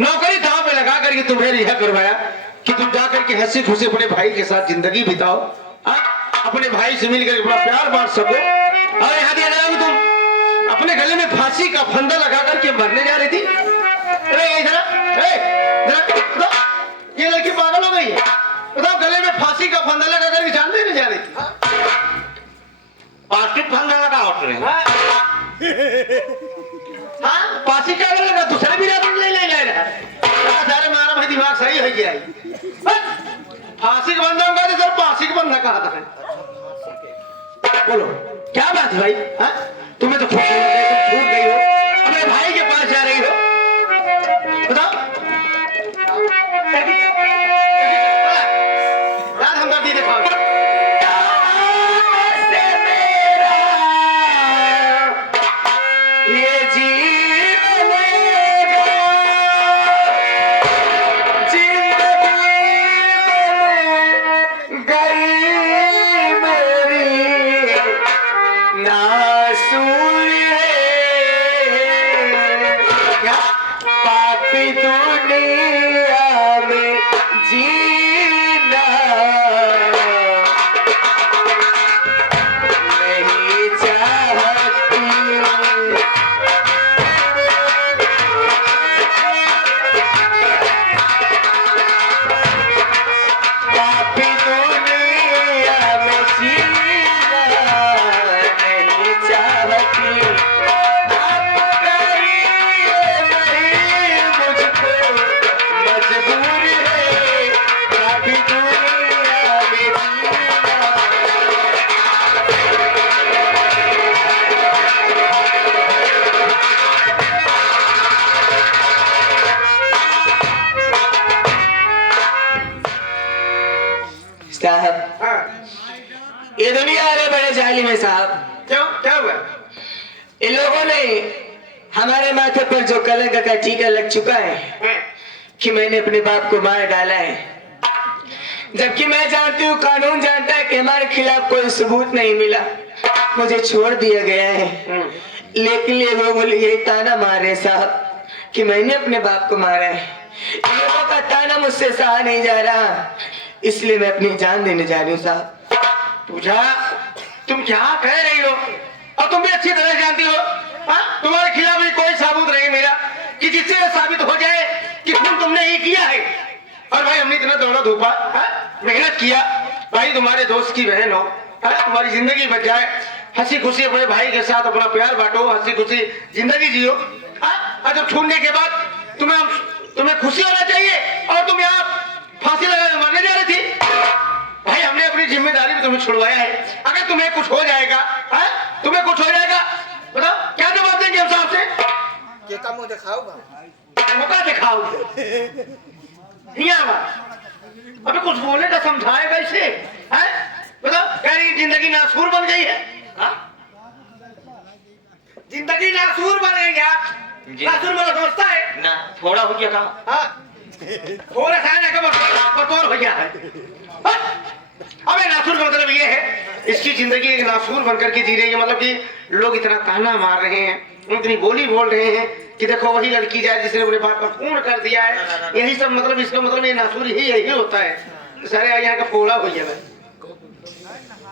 नौकरी दांव पे लगा करके तुम्हें रिहा करवाया कि तुम जा करके हंसी खुशी अपने भाई के साथ जिंदगी बिताओ, अपने भाई से मिलकर अपना प्यार बांट सको। और यहाँ दिया जाए तुम अपने गले में फांसी का फंदा लगा करके मरने जा रही थी। अरे ये लड़की पागल हो गई है। बताओ, गले में फांसी का फंदा लगा करके जान देने जा रही थी। फांसी फंदा लगा उसने, हाँ फांसी का लगा, दूसरे भी रात ले ले जा रहा है। अरे मारा भाई दिमाग सही हो गया। फांसी का बंदा होगा तो सर फांसी का बंदा कहा था। बोलो क्या बात है भाई? हाँ तुम्हें तो छूट गई हो, अपने भाई के पास जा रही हो। बताओ याद हमदर्दी दिखाओ। ये दुनिया अरे बड़े जालिम है साहब। क्यों क्या हुआ? इन लोगों ने हमारे माथे पर जो कलंक का टीका लग चुका है कि मैंने अपने बाप को मार डाला है, जबकि मैं जानती हूँ, कानून जानता है कि हमारे खिलाफ कोई सबूत नहीं मिला, मुझे छोड़ दिया गया है। लेकिन ये लोग यही ताना मार रहे साहब कि मैंने अपने बाप को मारा है। इन लोगों का ताना मुझसे सहा नहीं जा रहा, इसलिए मैं अपनी जान देने जा रही हूँ साहब। पूजा तुम क्या कह रही हो? और तुम भी अच्छी तरह जानती हो तुम्हारे खिलाफ भी कोई सबूत नहीं मिला कि जिससे यह साबित हो जाए कि खून तुमने ही किया है। और भाई हमने इतना दौड़ा धूपा मेहनत किया, भाई तुम्हारे दोस्त की बहन हो, तुम्हारी जिंदगी बच जाए, हंसी खुशी अपने भाई के साथ अपना प्यार बांटो, हंसी खुशी जिंदगी जियो। और जब छूटने के बाद तुम्हें खुशी होना चाहिए और तुम यहाँ फांसी लगा मरने जा रही थी। भाई हमने अपनी जिम्मेदारी में तुम्हें छुड़वाया है, अगर तुम्हें कुछ हो जाएगा, तुम्हें कुछ हो जाएगा, बताओ क्या जवाब देंगे हम साहब से? मुंह दिखाऊंगा, मौका दिखाओ नहीं आवा। अभी कुछ बोले तो समझाएगा इसे, बताओ कह रही जिंदगी नासूर बन गई है। जिंदगी नासूर बन गई है। नासूर बोला समझता है ना, थोड़ा हो गया कहा, थोड़ा सा ना बतौर हो गया है। अबे नासूर का मतलब ये है इसकी जिंदगी एक नासूर बनकर के जी रही है। मतलब कि लोग इतना ताना मार रहे हैं, इतनी बोली बोल रहे हैं कि देखो वही लड़की जाए जिसने अपने बाप का खून कर दिया है। यही सब मतलब इसका मतलब ये नासूर ही यही होता है। सारे यहाँ का फोड़ा हो गया।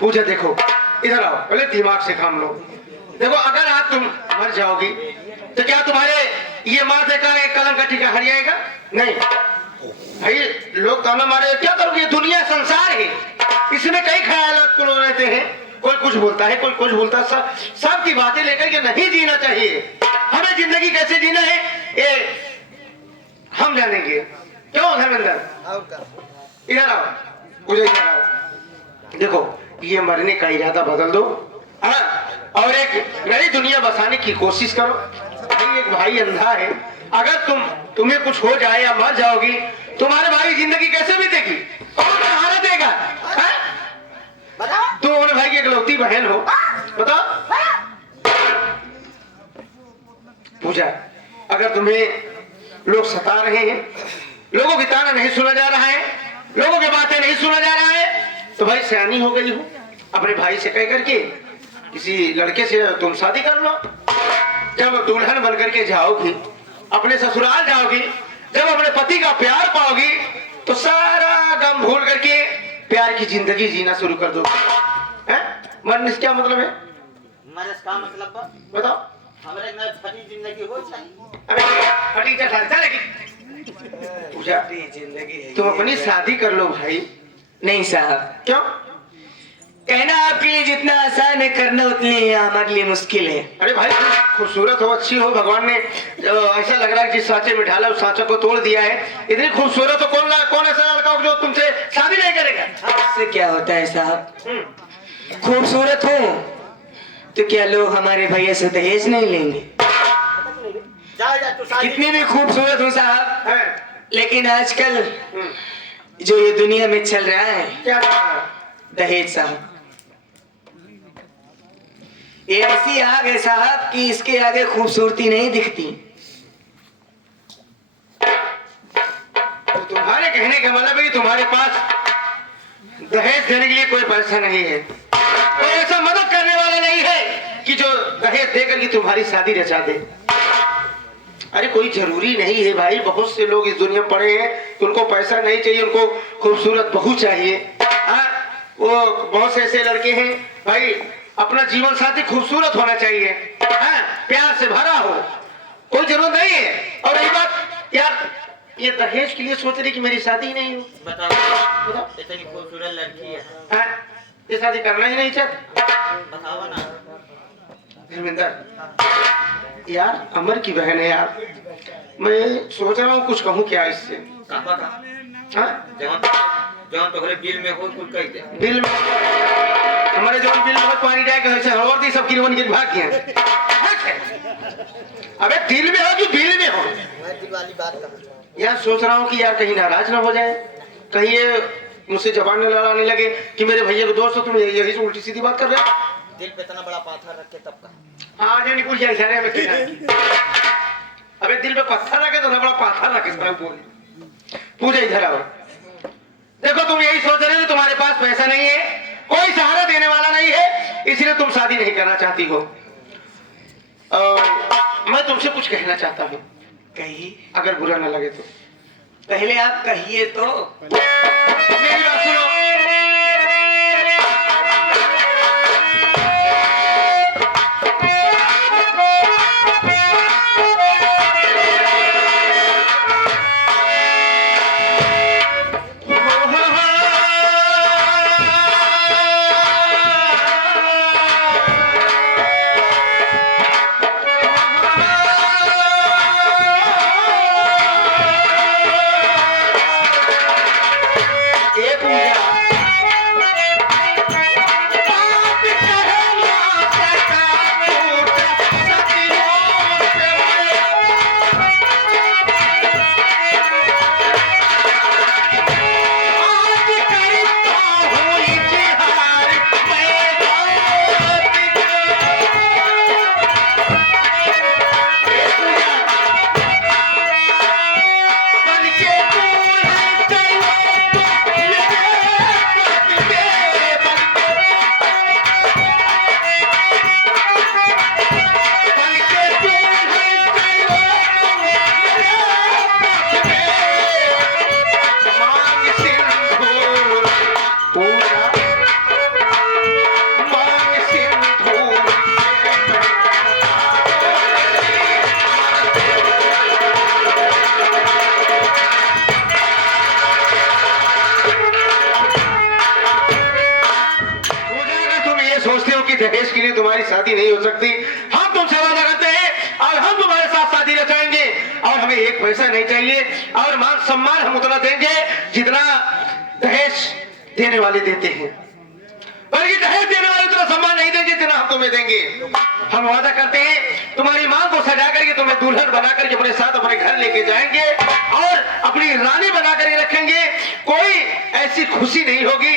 पूजा देखो इधर आओ, पहले दिमाग से काम लो। देखो अगर आज तुम मर जाओगी तो क्या तुम्हारे ये माथे का एक कलंक का टीका हट जाएगा? नहीं भाई, लोग ताना मारे क्या करोगे? दुनिया संसार है, इसमें कई ख्यालात को रहते हैं, कोई कुछ बोलता है, कोई कुछ बोलता है। सब की बातें लेकर के नहीं जीना चाहिए। हमें जिंदगी कैसे जीना है ये हम जानेंगे। क्यों धर्मेंद्र? इधर आओ, मुझे इधर आओ। देखो ये मरने का इरादा बदल दो, और एक नई दुनिया बसाने की कोशिश करो। भाई एक भाई अंधा है, अगर तुम्हें कुछ हो जाए या मर जाओगी, तुम्हारे भाई जिंदगी कैसे बीतेगी? कौन सहारा देगा? तुम अपने भाई की इकलौती बहन हो, बताओ। पूजा अगर तुम्हें लोग सता रहे हैं, लोगों की ताना नहीं सुना जा रहा है, लोगों की बातें नहीं सुना जा रहा है, तो भाई सयानी हो गई हो, अपने भाई से कह करके किसी लड़के से तुम शादी कर लो। जब दुल्हन बन करके जाओगी, अपने ससुराल जाओगी, जब अपने पति का प्यार पाओगी तो सारा गम भूल करके प्यार की जिंदगी जीना शुरू कर दो। हैं? मरने से क्या मतलब है? मरने का मतलब बताओ। हमारे में फटी जिंदगी हो चाहिए। अबे फटी क्या चलेगी? पूजा जिंदगी है। तुम अपनी शादी कर लो भाई। नहीं साहब, क्यों? कहना आपके लिए जितना आसान है करना उतनी है हमारे लिए मुश्किल है। अरे भाई खूबसूरत हो, अच्छी हो, भगवान ने ऐसा लग रहा है कि जिस सांचे में ढाला उस सांचे को तोड़ दिया है। इतनी खूबसूरत हो, कौन ऐसा लड़का हो जो तुमसे शादी नहीं करेगा? इससे क्या होता है साहब, खूबसूरत हो तो क्या लोग हमारे भैया से दहेज नहीं लेंगे? जा तू शादी। कितनी भी खूबसूरत हो साहब, हैं? लेकिन आजकल जो ये दुनिया में चल रहा है क्या? दहेज साहब, ये ऐसी आग है साहब कि इसके आगे खूबसूरती नहीं दिखती। तो तुम्हारे कहने का मतलब है कि तुम्हारे पास दहेज देने के लिए कोई पैसा नहीं है, कोई ऐसा मदद करने वाला नहीं है कि जो दहेज देकर के तुम्हारी शादी रचा दे। अरे कोई जरूरी नहीं है भाई, बहुत से लोग इस दुनिया में पड़े हैं तो उनको पैसा नहीं चाहिए, उनको खूबसूरत बहू चाहिए। हाँ, वो बहुत से ऐसे लड़के हैं भाई, अपना जीवन साथी खूबसूरत होना चाहिए, हाँ, प्यार से भरा हो, कोई जरूरत नहीं है। और यही बात यार, ये दहेज के लिए सोच रही कि मेरी शादी नहीं हो। बताओ इतनी खूबसूरत लड़की है, हाँ, ये शादी करना ही नहीं चाहती। बताओ ना। धर्मेंद्र यार, अमर की बहन है यार, मैं सोच रहा हूँ कुछ कहूँ क्या इससे। हाँ? जहाँ तुम्हारे बिल में हो कुछ कह दे। बिल में हमारे जो बिल में पानी जाए कैसे और दी सब किरवन गिर भाग गया। अबे दिल में हो कि बिल में हो? मैं दिल वाली बात कर यार सोच रहा हूँ कि यार कहीं नाराज ना हो जाए, कहीं ये मुझसे जबान न लड़ाने लगे कि मेरे भैया को दोस्त हो तुम, यही से उल्टी सीधी बात कर रहे हो। दिल पे इतना बड़ा पाथर रख के तब का। हाँ नहीं कुछ ऐसा नहीं में। अबे दिल पे पत्थर रखे तो ना बड़ा पाथर रखे बोल। पूजा इधर आओ। देखो तुम यही सोच रहे हो तुम्हारे पास पैसा नहीं है, कोई सहारा देने वाला नहीं है, इसलिए तुम शादी नहीं करना चाहती हो। मैं तुमसे कुछ कहना चाहता हूँ, कहिए। अगर बुरा ना लगे तो। पहले आप कहिए तो। मेरी बात सुनो। दहेज के लिए तुम्हारी शादी नहीं हो सकती, हम तुमसे वादा करते हैं और हम तुम्हारे साथ शादी रचाएंगे और हमें एक पैसा नहीं चाहिए और मान सम्मान हम उतना देंगे जितना दहेज देने वाले देते हैं, बल्कि दहेज देने वाले उतना सम्मान नहीं देंगे जितना हम तुम्हें देंगे। हम वादा करते हैं तुम्हारी मां को सजा करके तुम्हें दुल्हन बना करके अपने साथ अपने घर लेके जाएंगे और अपनी रानी बना करके रखेंगे। कोई ऐसी खुशी नहीं होगी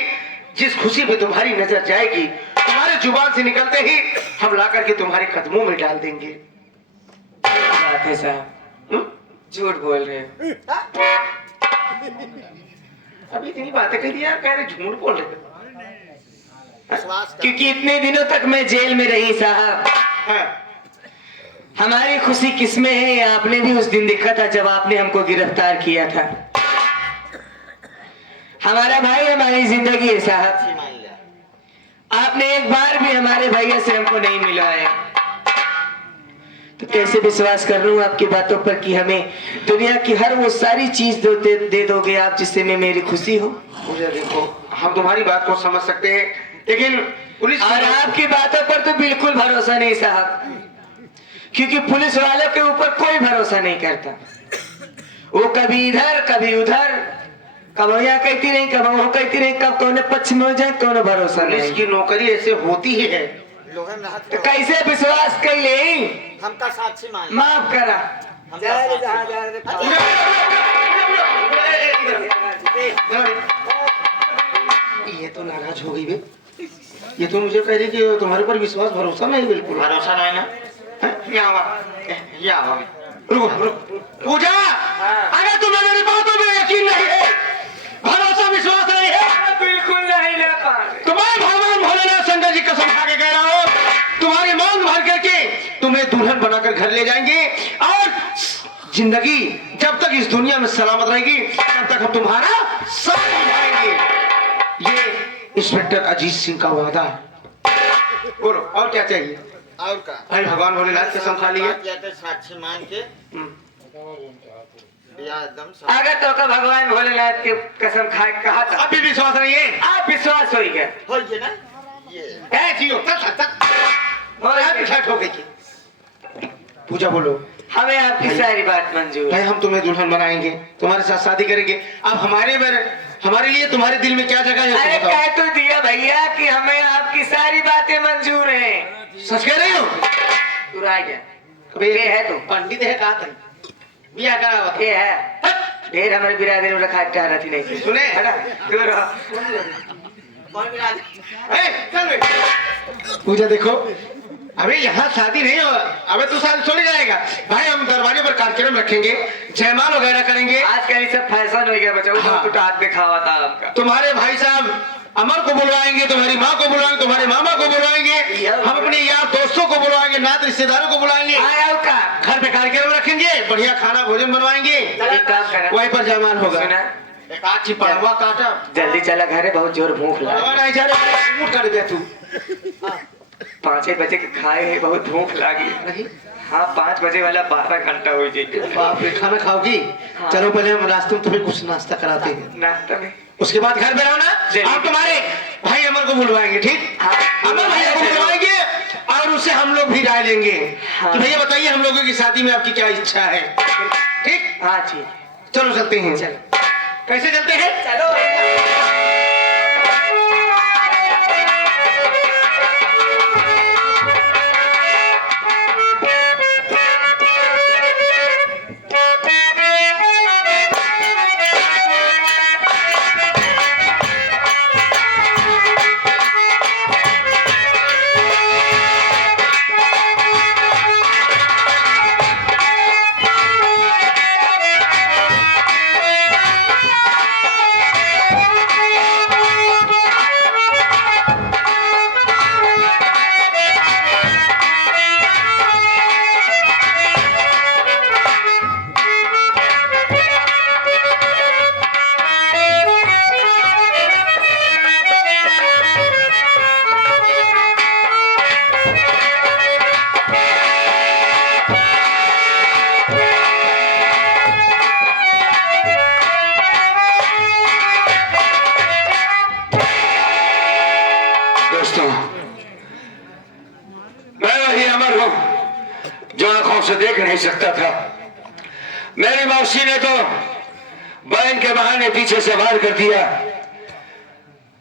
जिस खुशी पे तुम्हारी नजर जाएगी, तुम्हारे जुबान से निकलते ही हम ला करके तुम्हारे कदमों में डाल देंगे। बात है साहब, झूठ बोल रहे हो। अभी इतनी बातें कह दिया, कह रहे झूठ बोल रहे। विश्वास कर। क्योंकि इतने दिनों तक मैं जेल में रही साहब, हाँ। हमारी खुशी किसमें है आपने भी उस दिन देखा था जब आपने हमको गिरफ्तार किया था। हमारा भाई हमारी जिंदगी है साहब। अच्छी मान लिया। आपने एक बार भी हमारे भैया से हमको नहीं मिलवाया, तो कैसे विश्वास कर लूं आपकी बातों पर कि हमें दुनिया की हर वो सारी चीज दे दोगे आप जिससे मैं मेरी खुशी हो। मुझे देखो, हम तुम्हारी बात को समझ सकते हैं, लेकिन पुलिस और आपकी बातों पर तो बिल्कुल भरोसा नहीं साहब, क्योंकि पुलिस वालों के ऊपर कोई भरोसा नहीं करता। वो कभी इधर कभी उधर, कब यहाँ कहती रही कब वो कहती रही, कब कौन पक्ष में हो जाए कौन भरोसा नहीं। पुलिस की नौकरी ऐसे होती ही है। लोगन रहत तो कैसे विश्वास कर ले हम का साक्षी मान लिया। माफ करा। हम का साक्षी। ये तो नाराज हो गई बे। ये तो मुझे कह रही कि तुम्हारे ऊपर विश्वास भरोसा नहीं, बिल्कुल भरोसा नहीं ना। रुको रुको। पूजा, अगर तुम्हें मेरी बातों में यकीन नहीं है, भरोसा विश्वास नहीं है, बिल्कुल नहीं ले पा रहे। तुम्हारे भगवान भोलेनाथ शंकर जी कसम खा के कह रहा हूँ, तुम्हारी मांग भर करके तुम्हें दुल्हन बनाकर घर ले जाएंगे, और जिंदगी जब तक इस दुनिया में सलामत रहेगी तब तक हम तुम्हारा साथ निभाएंगे। ये इंस्पेक्टर अजीत सिंह का वादा है। बोलो और क्या चाहिए? और का भाई भगवान भोलेनाथ की कसम खा ली है। साक्षी मान के बियाह एकदम अगर तो का भगवान भोलेनाथ की कसम खाए कहा था, अभी विश्वास नहीं है? आप विश्वास हो गया हो गया ना। ये है जियो तक और आप छठ हो गई की। पूजा बोलो। हमें आपकी सारी बात मंजूर भाई है। हम तुम्हें दुल्हन बनाएंगे, तुम्हारे साथ शादी करेंगे। अब हमारे लिए तुम्हारे दिल में क्या जगह है? अरे बताओ। कह तो दिया भैया कि हमें आपकी सारी बातें मंजूर हैं। सच कह रही हो? तू रह गया अबे ये है तो पंडित है, कहा था बिया करा हुआ था। ये है ढेर हमारे बिरादरी में रखा कह रही नहीं सुने? हटा, दूर रहो। कौन बिराद? ए, चल बे। पूजा देखो, अबे यहाँ शादी नहीं हो, अबे तू साल चले जाएगा। भाई हम दरवाजे पर कार्यक्रम रखेंगे, जयमाल वगैरह करेंगे। आजकल ये सब फैशन हो गया बच्चों। हाँ। तो हाथ दिखावा था आपका। तुम्हारे भाई साहब अमर को बुलवाएंगे, तुम्हारी माँ को बुलवाएंगे, तुम्हारे मामा को बुलवाएंगे, हम अपने यार दोस्तों को बुलवाएंगे, नात रिश्तेदारों को बुलाएंगे। आया का घर पे कार्यक्रम रखेंगे, बढ़िया खाना भोजन बनवाएंगे, एक काम करा, वहीं पर जयमाल होगा। सुना? एक आध छिपा काटा जल्दी चला घर है, बहुत जोर भूख लगा। नहीं जा रहे, ऊँट काट दिया तू। 5 बजे के खाए है, बहुत भूख लगी। नहीं हाँ 5 बजे वाला 12 घंटा हो जाएगी। बाप रे, खाना खाओगी? हाँ। चलो पहले हम रास्ते में तुम्हें कुछ नाश्ता कराते हैं, नाश्ता में उसके बाद घर पे रहना। चलिए। आप तुम्हारे भाई अमर को बुलवाएंगे, ठीक? हाँ। अमर भैया को बुलवाएंगे और उससे हम लोग भी राय लेंगे हाँ। कि भैया बताइए हम लोगों की शादी में आपकी क्या इच्छा है, ठीक? हाँ ठीक। चलो चलते हैं। चलो। कैसे चलते हैं? चलो। से देख नहीं सकता था। मेरी मौसी ने तो बहन के बहाने पीछे से वार कर दिया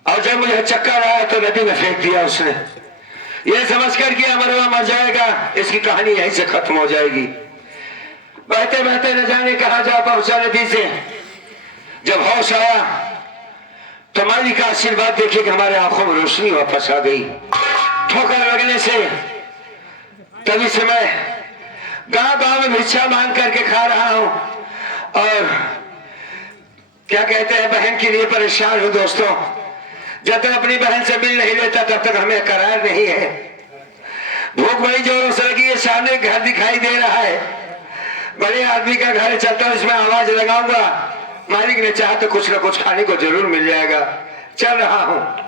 और जब मुझे चक्कर आया तो नदी में फेंक दिया उसने, ये समझकर कि अमरवा मर जाएगा, इसकी कहानी यहीं से खत्म हो जाएगी। बहते बहते न जाने कहा जा पहुंचा नदी से। जब होश आया तो मालिक का आशीर्वाद देखे कि हमारे आंखों में रोशनी वापस आ गई। ठोकर लगने से तभी से मैं गांव गांव में भिक्षा मांग करके खा रहा हूं और क्या कहते हैं बहन के लिए परेशान हूं। दोस्तों, जब तक अपनी बहन से मिल नहीं लेता तब तक हमें करार नहीं है। भूख बड़ी जोरों से लगी है, सामने घर दिखाई दे रहा है, बड़े आदमी का घर है, चलता हूँ इसमें आवाज लगाऊंगा, मालिक ने चाहा तो कुछ न कुछ खाने को जरूर मिल जाएगा। चल रहा हूँ।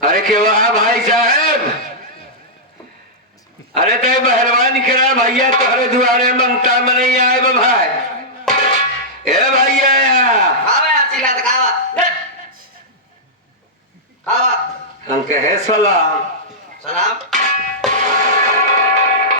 अरे क्या वहा भाई साहब, अरे ते मेहरबानी करा भैया, तोहरे दुआरे मंगता में नहीं आए बा भाई। ए भैया खावा अच्छी बात खावा खावा हम कहे सलाम। सलाम